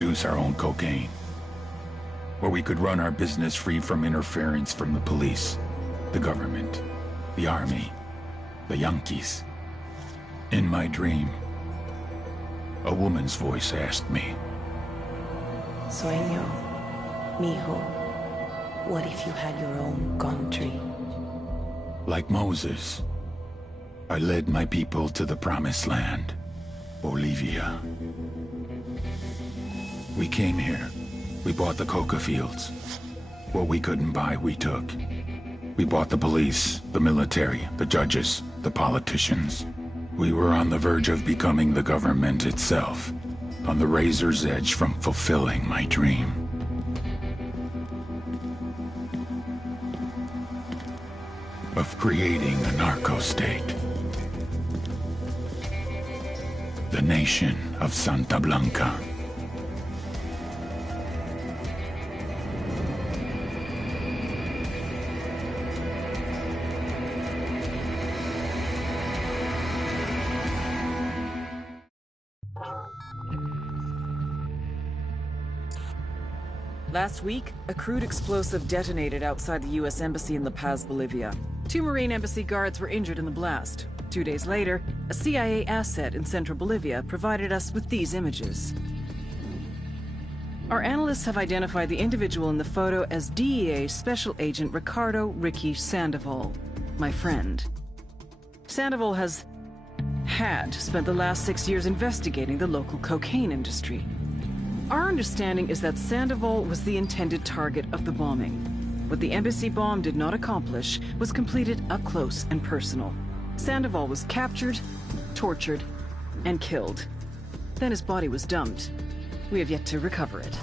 produce our own cocaine. Where we could run our business free from interference from the police, the government, the army, the Yankees. In my dream, a woman's voice asked me, Sueño, mijo, what if you had your own country? like Moses, I led my people to the promised land, Bolivia. We came here. We bought the coca fields. What we couldn't buy, we took. We bought the police, the military, the judges, the politicians. We were on the verge of becoming the government itself, on the razor's edge from fulfilling my dream. Of creating a narco-state. The nation of Santa Blanca. Last week, a crude explosive detonated outside the U.S. Embassy in La Paz, Bolivia. 2 Marine Embassy guards were injured in the blast. 2 days later, a CIA asset in central Bolivia provided us with these images. Our analysts have identified the individual in the photo as DEA Special Agent Ricardo Ricky Sandoval, my friend. Sandoval had spent the last 6 years investigating the local cocaine industry. Our understanding is that Sandoval was the intended target of the bombing. What the embassy bomb did not accomplish was completed up close and personal. Sandoval was captured, tortured, and killed. Then his body was dumped. We have yet to recover it.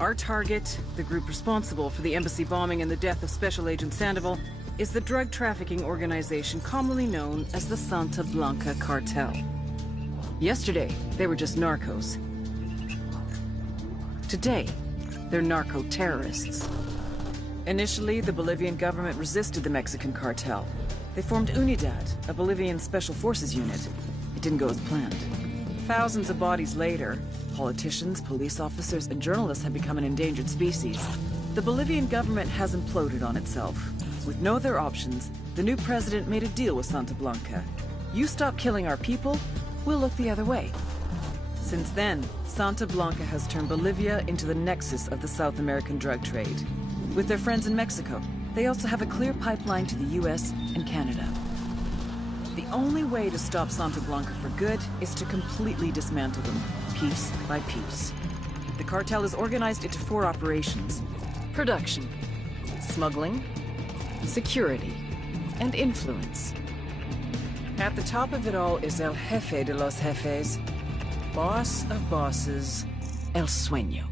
Our target, the group responsible for the embassy bombing and the death of Special Agent Sandoval, is the drug trafficking organization commonly known as the Santa Blanca Cartel. Yesterday, they were just narcos. Today, they're narco-terrorists. Initially, the Bolivian government resisted the Mexican cartel. They formed Unidad, a Bolivian special forces unit. It didn't go as planned. Thousands of bodies later, politicians, police officers, and journalists have become an endangered species. The Bolivian government has imploded on itself. With no other options, the new president made a deal with Santa Blanca. You stop killing our people, we'll look the other way. Since then, Santa Blanca has turned Bolivia into the nexus of the South American drug trade. With their friends in Mexico, they also have a clear pipeline to the US and Canada. The only way to stop Santa Blanca for good is to completely dismantle them, piece by piece. The cartel is organized into 4 operations: production, smuggling, security, and influence. At the top of it all is El Jefe de los Jefes, boss of bosses, El Sueño.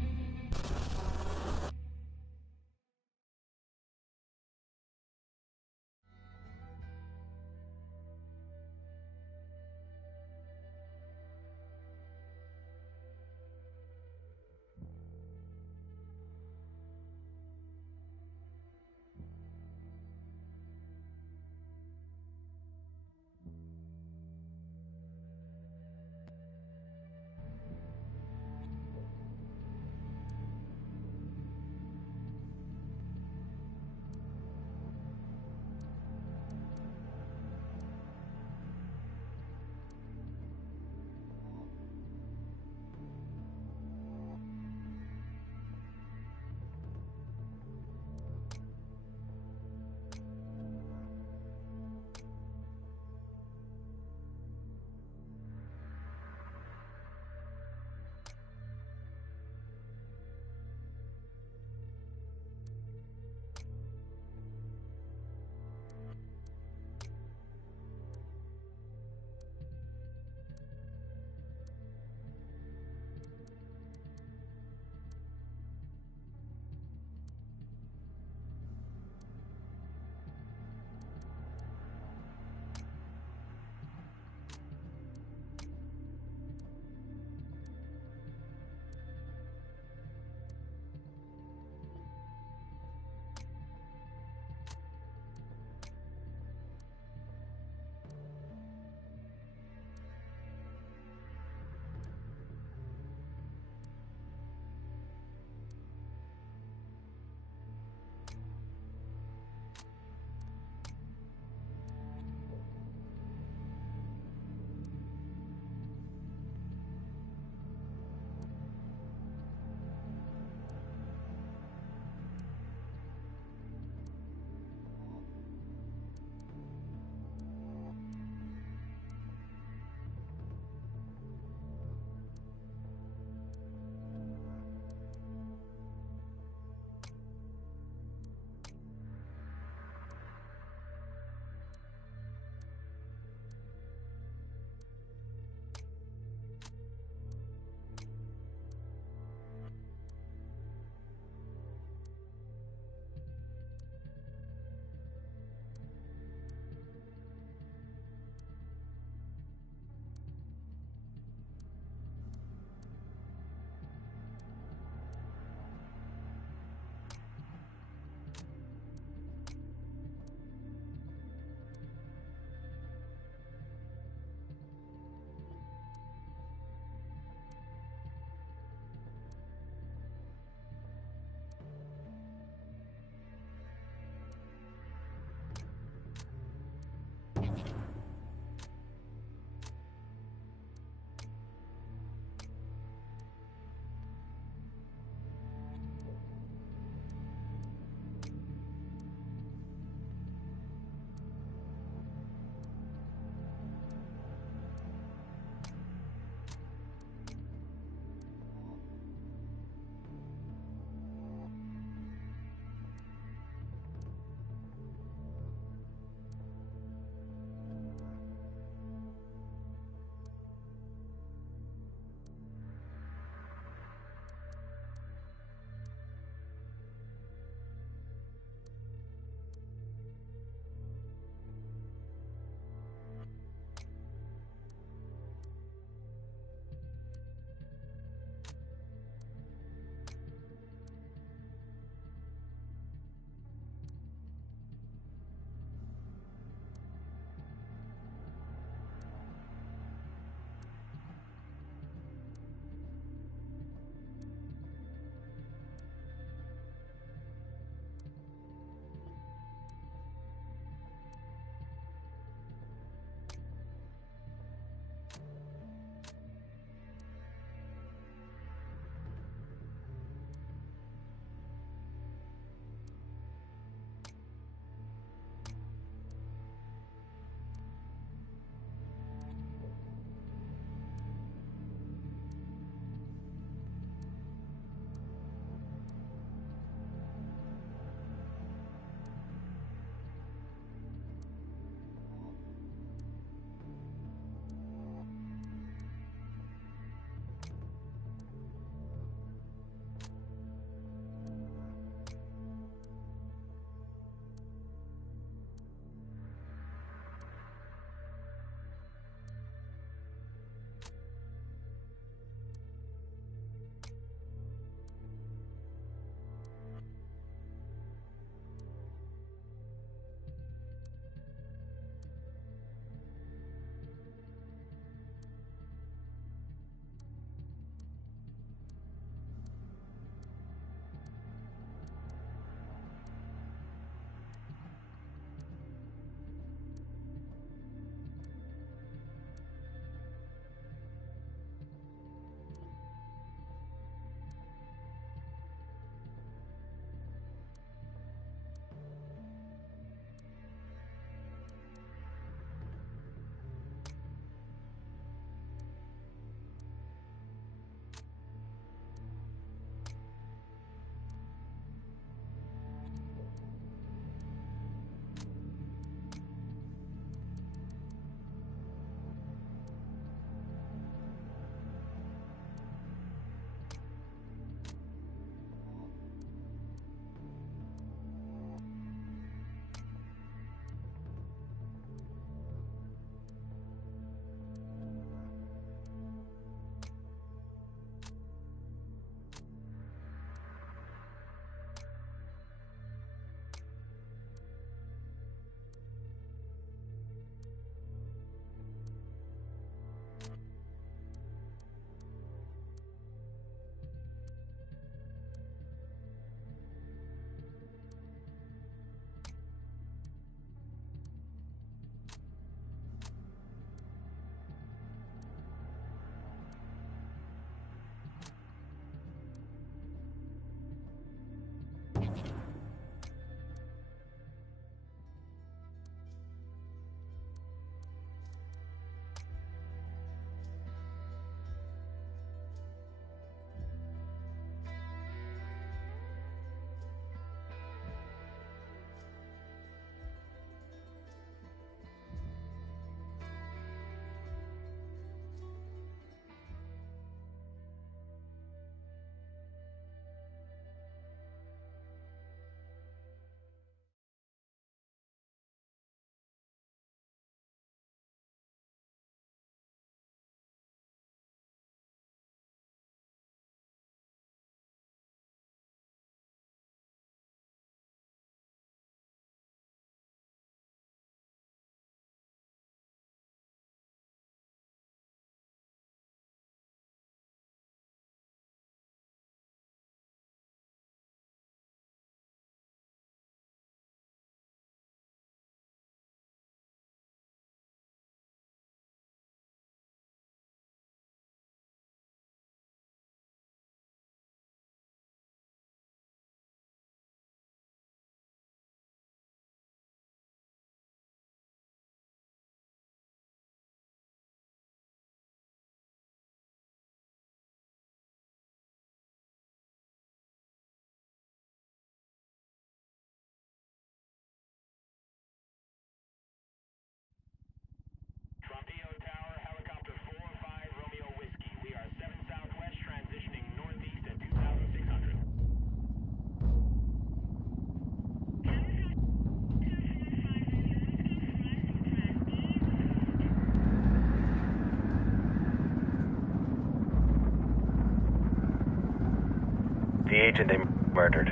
The agent they murdered.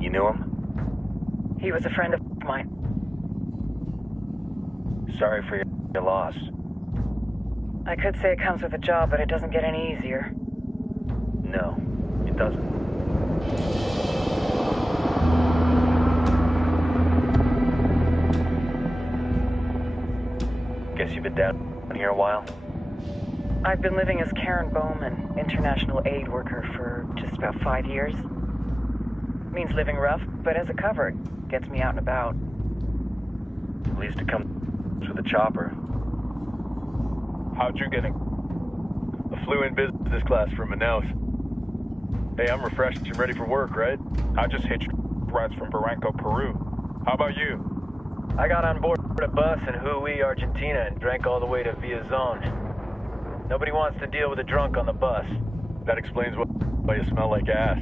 You knew him? He was a friend of mine. Sorry for your loss. I could say it comes with a job, but it doesn't get any easier. No, it doesn't. Guess you've been down here a while? I've been living as Karen Bowman, international aid worker, for just about 5 years. Means living rough, but as a cover, it gets me out and about. At least it comes with a chopper. How'd you get in? I flew in business class from Manaus. Hey, I'm refreshed and ready for work, right? I just hitched rides from Barranco, Peru. How about you? I got on board a bus in Hui, Argentina, and drank all the way to Villazon. Nobody wants to deal with a drunk on the bus. That explains why you smell like ass.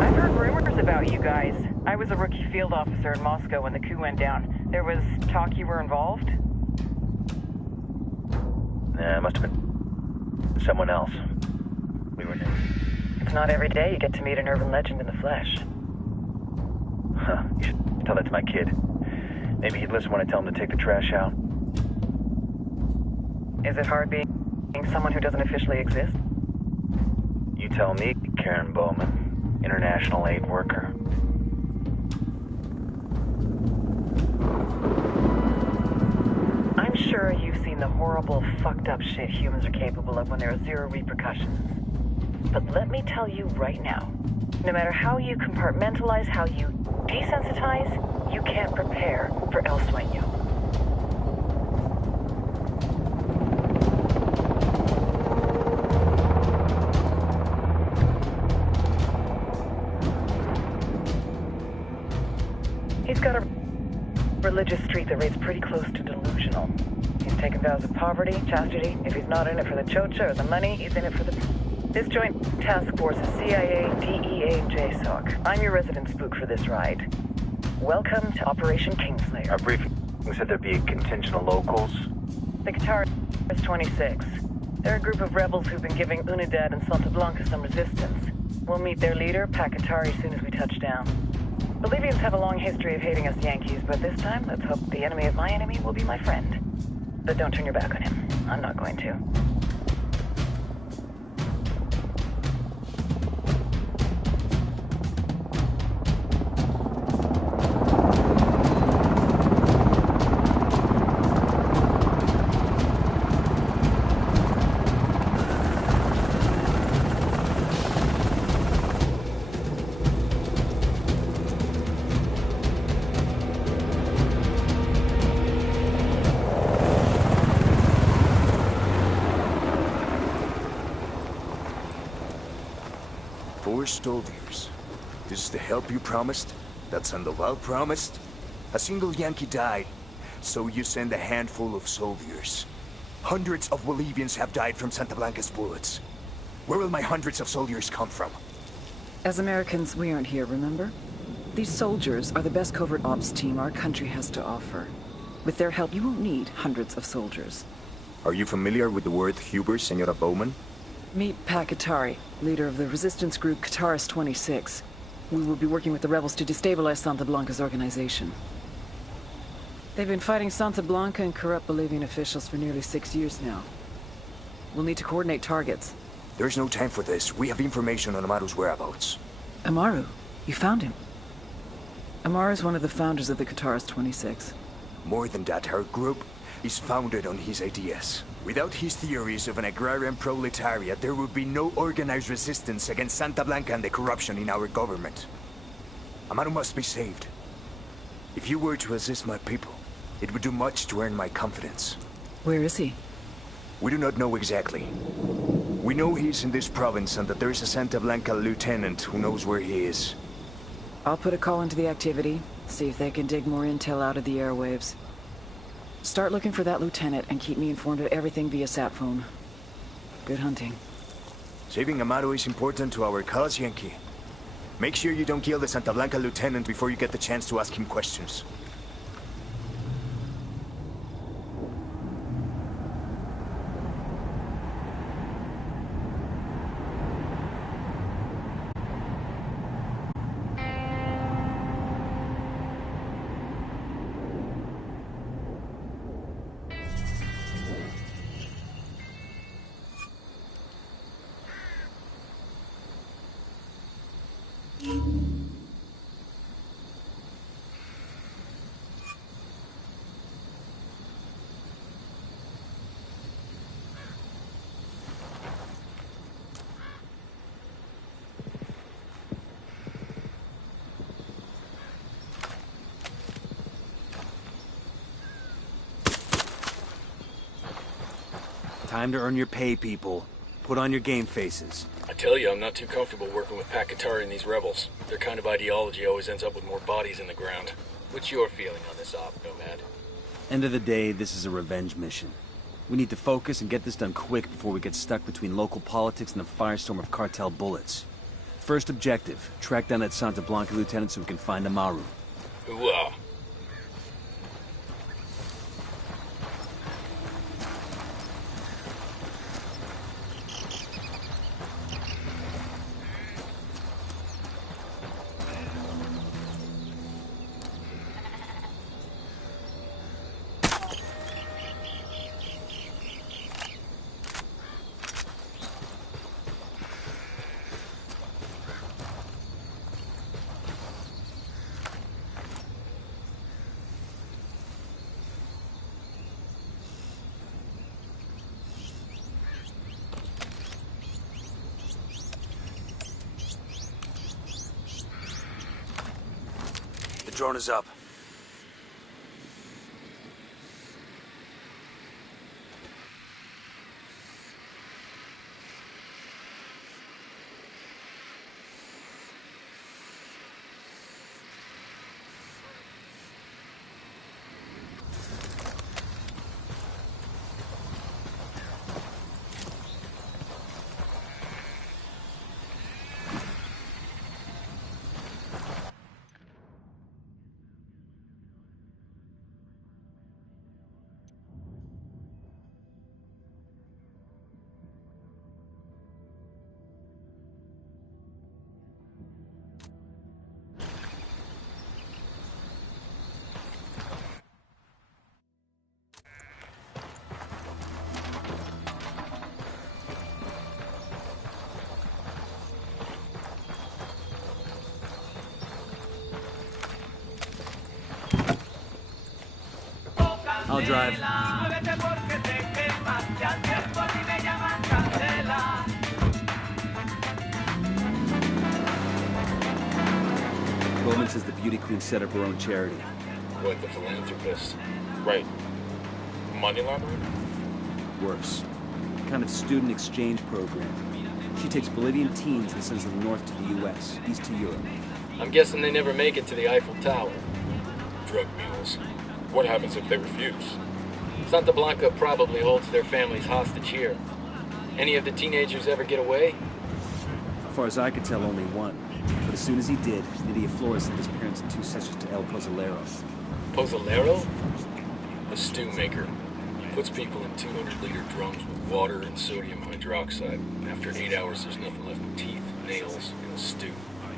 I've heard rumors about you guys. I was a rookie field officer in Moscow when the coup went down. There was talk you were involved? Nah, it must have been someone else. We were new. It's not every day you get to meet an urban legend in the flesh. Huh, you should tell that to my kid. Maybe he'd listen when I tell him to take the trash out. Is it hard being someone who doesn't officially exist? You tell me, Karen Bowman, international aid worker. I'm sure you've seen the horrible, fucked up shit humans are capable of when there are zero repercussions. But let me tell you right now, no matter how you compartmentalize, how you desensitize, you can't prepare for El Sueño. He's got a religious streak that rates pretty close to delusional. He's taken vows of poverty, chastity. If he's not in it for the chocha or the money, he's in it for the... This joint task force is CIA, DEA, and JSOC. I'm your resident spook for this ride. Welcome to Operation Kingslayer. Our briefing said there'd be a contingent of locals. The Qatar is 26. They're a group of rebels who've been giving Unidad and Santa Blanca some resistance. We'll meet their leader, Ps4, as soon as we touch down. Bolivians have a long history of hating us Yankees, but this time, let's hope the enemy of my enemy will be my friend. But don't turn your back on him. I'm not going to. Soldiers. This is the help you promised? That Sandoval promised? A single Yankee died, so you send a handful of soldiers. Hundreds of Bolivians have died from Santa Blanca's bullets. Where will my hundreds of soldiers come from? As Americans, we aren't here, remember? These soldiers are the best covert ops team our country has to offer. With their help, you won't need hundreds of soldiers. Are you familiar with the word Huber, Senora Bowman? Meet Ps4, leader of the resistance group Qatar's 26. We will be working with the rebels to destabilize Santa Blanca's organization. They've been fighting Santa Blanca and corrupt Bolivian officials for nearly 6 years now. We'll need to coordinate targets. There's no time for this. We have information on Amaru's whereabouts. Amaru? You found him? Amaru is one of the founders of the Qatar's 26. More than that, our group is founded on his ideas. Without his theories of an agrarian proletariat, there would be no organized resistance against Santa Blanca and the corruption in our government. Amaru must be saved. If you were to assist my people, it would do much to earn my confidence. Where is he? We do not know exactly. We know he's in this province and that there is a Santa Blanca lieutenant who knows where he is. I'll put a call into the activity, see if they can dig more intel out of the airwaves. Start looking for that lieutenant and keep me informed of everything via sat phone. Good hunting. Saving Amaru is important to our cause, Yankee. Make sure you don't kill the Santa Blanca lieutenant before you get the chance to ask him questions. Time to earn your pay, people. Put on your game faces. I tell you, I'm not too comfortable working with Pakatari and these rebels. Their kind of ideology always ends up with more bodies in the ground. What's your feeling on this op, Nomad? End of the day, this is a revenge mission. We need to focus and get this done quick before we get stuck between local politics and the firestorm of cartel bullets. First objective, track down that Santa Blanca lieutenant so we can find Amaru. Ooh-ah. The drone is up. I'll drive. Bowman says the beauty queen set up her own charity. What, the philanthropist? Right. Money laundering? Worse. A kind of student exchange program. She takes Bolivian teens and sends them north to the US, east to Europe. I'm guessing they never make it to the Eiffel Tower. Drug mules. What happens if they refuse? Santa Blanca probably holds their families hostage here. Any of the teenagers ever get away? As far as I could tell, only one. But as soon as he did, Lydia Flores sent his parents and 2 sisters to El Pozolero. Pozolero? The stew maker. He puts people in 200-liter drums with water and sodium hydroxide. After 8 hours, there's nothing left but teeth, nails, and a stew.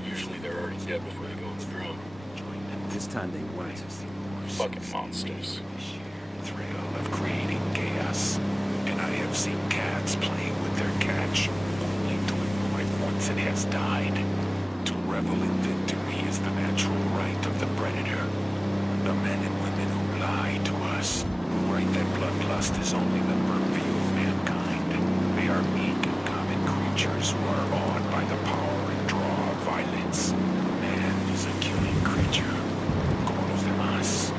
Usually they're already dead before they go in the drum. This time they weren't. Fucking monsters. Thrill of creating chaos. And I have seen cats playing with their catch, only to ignore it once it has died. To revel in victory is the natural right of the predator. The men and women who lie to us, who write that bloodlust is only the purview of mankind. They are meek and common creatures who are awed by the power and draw of violence. Man is a killing creature. Con los demás.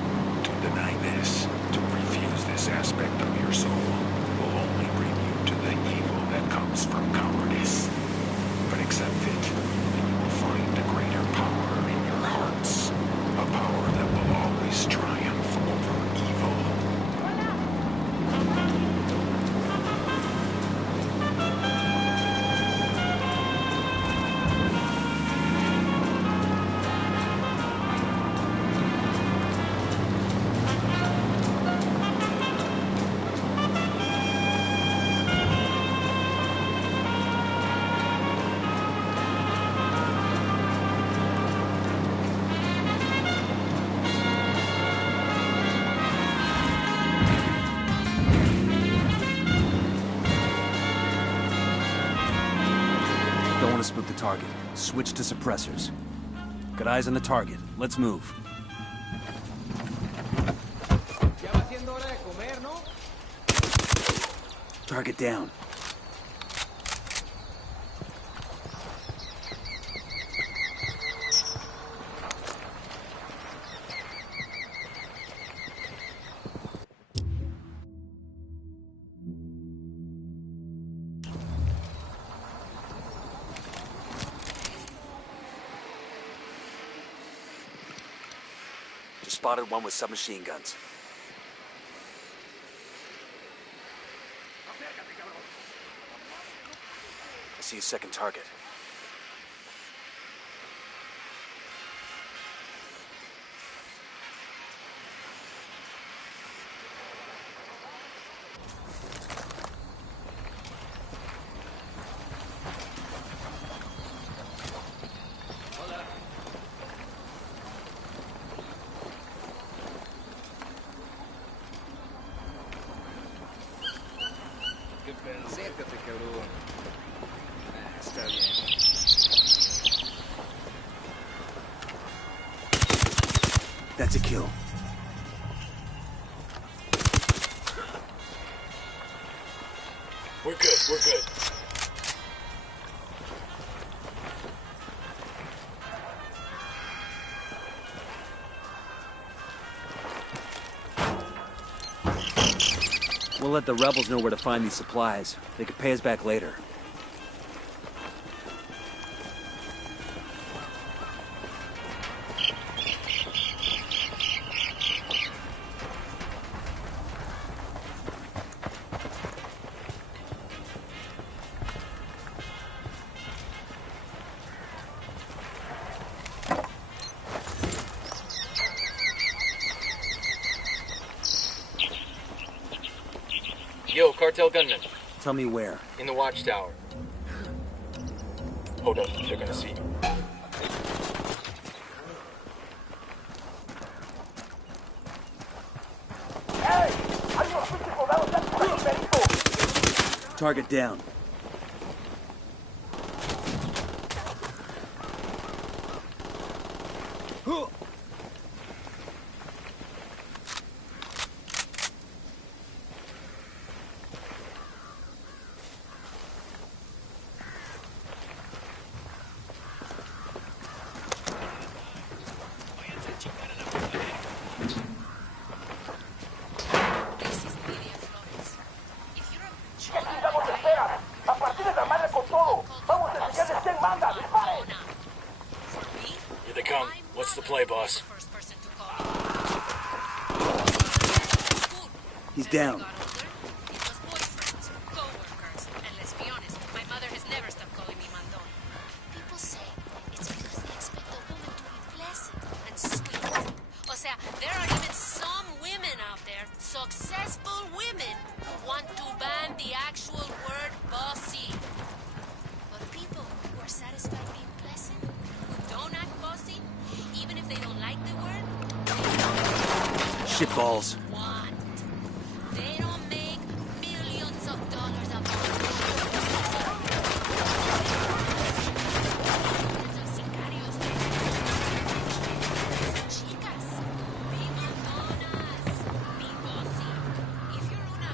To deny this, to refuse this aspect of your soul, will only bring you to the evil that comes from cowardice. But accept it, and you will find a greater power in your hearts. A power that will always triumph over evil. Don't want to spook the target. Switch to suppressors. Got eyes on the target. Let's move. Target down. spotted one with submachine guns. I see a second target. Acércate, cabrón. Está bien. That's a kill. We're good, we're good. We'll let the rebels know where to find these supplies. They could pay us back later. Yo, cartel gunmen. Tell me where. In the watchtower. Hold up, they're gonna see you. Target down. Here they come. What's the play, boss? He's down. There are even some women out there, successful women, who want to ban the actual word bossy. But people who are satisfied being pleasant, who don't act bossy, even if they don't like the word, Shitballs. want. They don't make millions of dollars a month. Chicas, be mandonas, be bossy. If you're una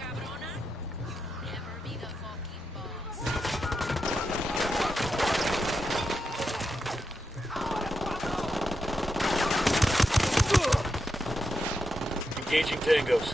cabrona, you'll never be the fucking boss. Engaging tangos.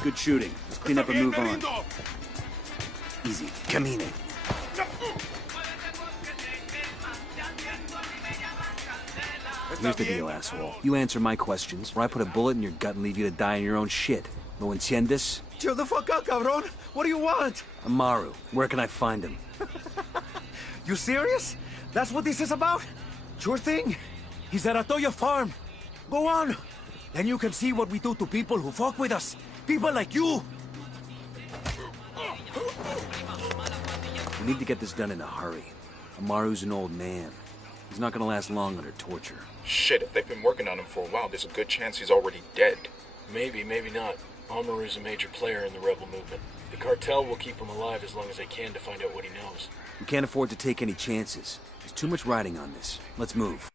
Good shooting. Let's clean up and move on. Easy. Camine. Here's the deal, asshole. You answer my questions, or I put a bullet in your gut and leave you to die in your own shit. ¿No entiendes? Chill the fuck out, cabrón. What do you want? Amaru. Where can I find him? You serious? That's what this is about? Sure thing. He's at Atoya Farm. Go on. Then you can see what we do to people who fuck with us. People like you! We need to get this done in a hurry. Amaru's an old man. He's not gonna last long under torture. Shit, if they've been working on him for a while, there's a good chance he's already dead. Maybe, maybe not. Amaru's a major player in the rebel movement. The cartel will keep him alive as long as they can to find out what he knows. We can't afford to take any chances. There's too much riding on this. Let's move.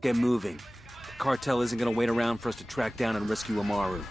Get moving. The cartel isn't gonna wait around for us to track down and rescue Amaru.